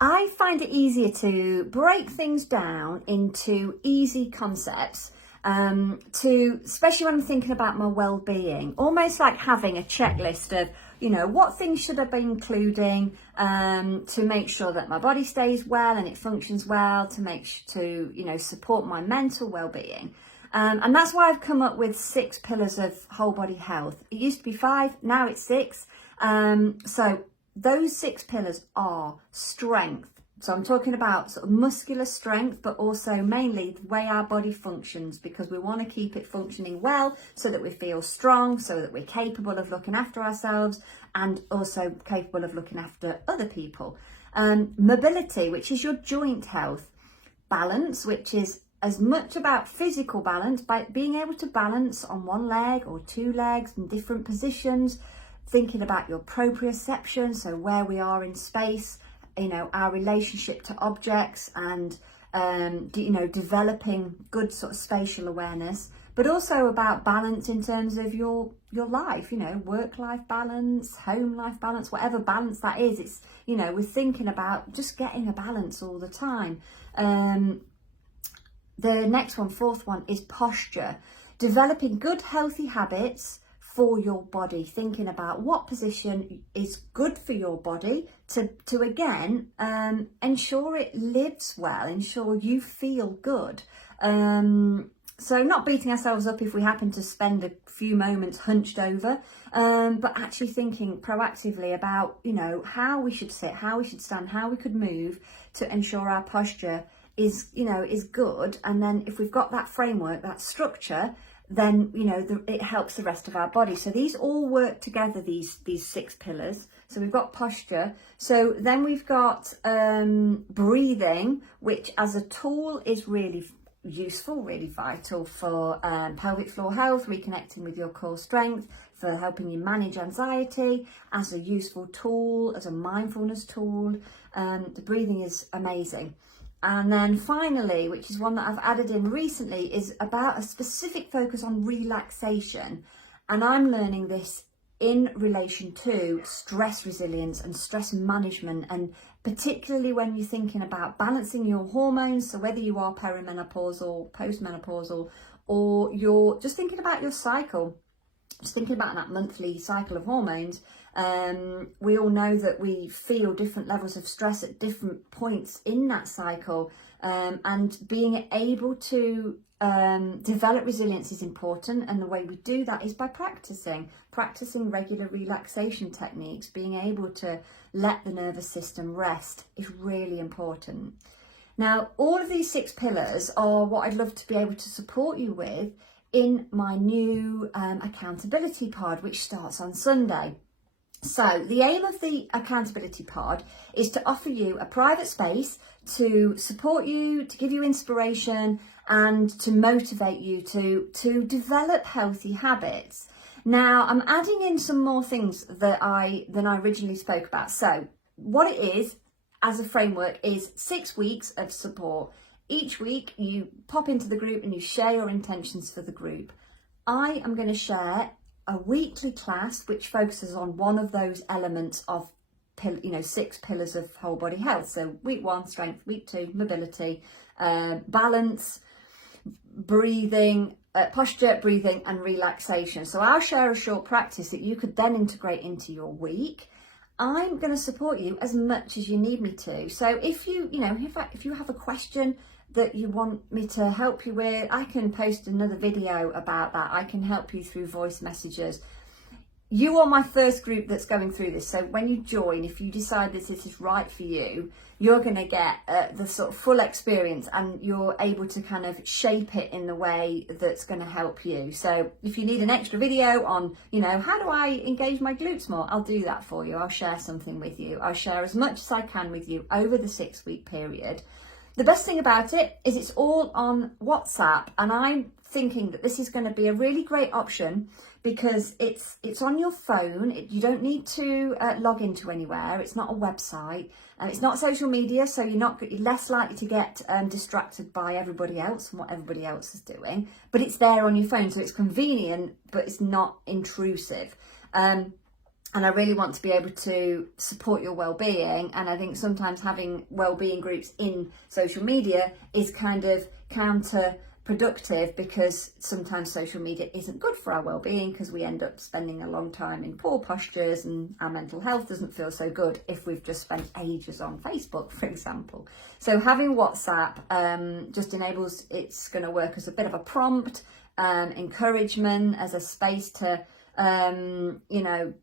I find it easier to break things down into easy concepts, especially when I'm thinking about my well-being, almost like having a checklist of, what things should I be including to make sure that my body stays well and it functions well, to support my mental well-being. And that's why I've come up with 6 pillars of whole body health. It used to be 5, now it's 6. So those 6 pillars are strength. So I'm talking about sort of muscular strength, but also mainly the way our body functions, because we want to keep it functioning well so that we feel strong, so that we're capable of looking after ourselves and also capable of looking after other people. Mobility, which is your joint health. Balance, which is as much about physical balance, by being able to balance on one leg or 2 legs in different positions, thinking about your proprioception, so where we are in space, our relationship to objects, and developing good sort of spatial awareness, but also about balance in terms of your life, work-life balance, home-life balance, whatever balance that is. It's, we're thinking about just getting a balance all the time. The next one, 4th one, is posture. Developing good, healthy habits for your body, thinking about what position is good for your body to again ensure it lives well, ensure you feel good. So not beating ourselves up if we happen to spend a few moments hunched over, but actually thinking proactively about how we should sit, how we should stand, how we could move to ensure our posture is good. And then if we've got that framework, that structure, then it helps the rest of our body. So these all work together, these 6 pillars. So we've got posture. So then we've got breathing, which as a tool is really useful, really vital for pelvic floor health, reconnecting with your core strength, for helping you manage anxiety, as a useful tool, as a mindfulness tool. The breathing is amazing. And then finally, which is one that I've added in recently, is about a specific focus on relaxation. And I'm learning this in relation to stress resilience and stress management, and particularly when you're thinking about balancing your hormones. So whether you are perimenopausal, postmenopausal, or you're just thinking about your cycle, just thinking about that monthly cycle of hormones. We all know that we feel different levels of stress at different points in that cycle, and being able to develop resilience is important. And the way we do that is by practicing regular relaxation techniques. Being able to let the nervous system rest is really important. Now, all of these 6 pillars are what I'd love to be able to support you with in my new accountability pod, which starts on Sunday. So the aim of the accountability pod is to offer you a private space to support you, to give you inspiration, and to motivate you to develop healthy habits. Now, I'm adding in some more things than I originally spoke about. So what it is as a framework is 6 weeks of support. Each week you pop into the group and you share your intentions for the group. I am going to share a weekly class which focuses on one of those elements of 6 pillars of whole body health. So week 1, strength; week 2, mobility; balance, breathing, posture, breathing, and relaxation. So I'll share a short practice that you could then integrate into your week. I'm going to support you as much as you need me to. So if you have a question that you want me to help you with, I can post another video about that. I can help you through voice messages. You are my first group that's going through this. So when you join, if you decide this is right for you, you're going to get the sort of full experience, and you're able to kind of shape it in the way that's going to help you. So if you need an extra video on, how do I engage my glutes more, I'll do that for you. I'll share something with you. I'll share as much as I can with you over the 6-week period. The best thing about it is it's all on WhatsApp, and I'm thinking that this is going to be a really great option because it's on your phone. You don't need to log into anywhere. It's not a website, and it's not social media, so you're less likely to get distracted by everybody else and what everybody else is doing. But it's there on your phone, so it's convenient, but it's not intrusive. and I really want to be able to support your well-being. And I think sometimes having well-being groups in social media is kind of counterproductive, because sometimes social media isn't good for our well-being, because we end up spending a long time in poor postures and our mental health doesn't feel so good if we've just spent ages on Facebook, for example. So having WhatsApp just enables, it's going to work as a bit of a prompt, encouragement, as a space to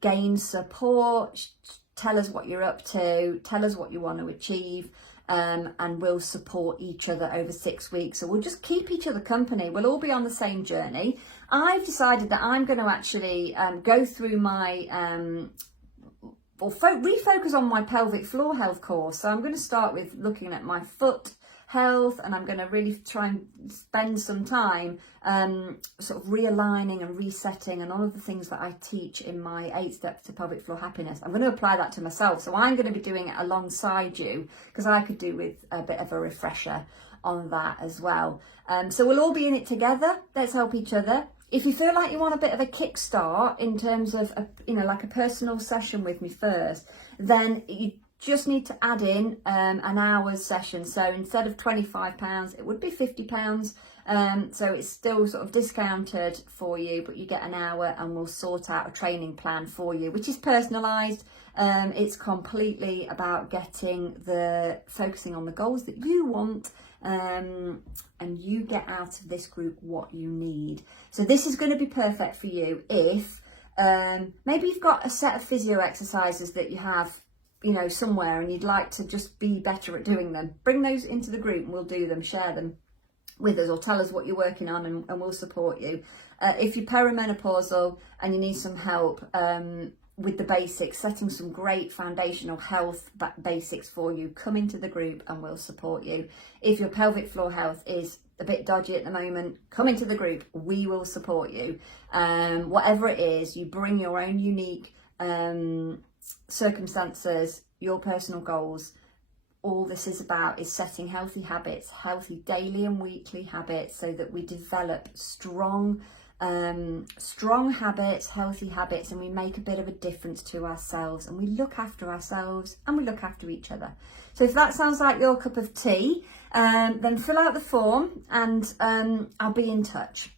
gain support, tell us what you're up to, tell us what you want to achieve, and we'll support each other over 6 weeks. So we'll just keep each other company. We'll all be on the same journey. I've decided that I'm going to actually go through my refocus on my pelvic floor health course. So I'm going to start with looking at my foot health, and I'm going to really try and spend some time sort of realigning and resetting and all of the things that I teach in my 8 steps to pelvic floor happiness. I'm going to apply that to myself, so I'm going to be doing it alongside you, because I could do with a bit of a refresher on that as well. So we'll all be in it together. Let's help each other. If you feel like you want a bit of a kickstart in terms of like a personal session with me first, then you just need to add in an hour's session. So instead of £25, it would be £50. So it's still sort of discounted for you, but you get an hour and we'll sort out a training plan for you, which is personalised. It's completely about focusing on the goals that you want, and you get out of this group what you need. So this is going to be perfect for you if maybe you've got a set of physio exercises that you have somewhere and you'd like to just be better at doing them. Bring those into the group and we'll do them, share them with us, or tell us what you're working on, and we'll support you. If you're perimenopausal and you need some help with the basics, setting some great foundational health basics for you, come into the group and we'll support you. If your pelvic floor health is a bit dodgy at the moment, come into the group, we will support you. Whatever it is, you bring your own unique circumstances, your personal goals. All this is about is setting healthy habits, healthy daily and weekly habits, so that we develop strong habits, healthy habits, and we make a bit of a difference to ourselves, and we look after ourselves and we look after each other. So if that sounds like your cup of tea, then fill out the form and I'll be in touch.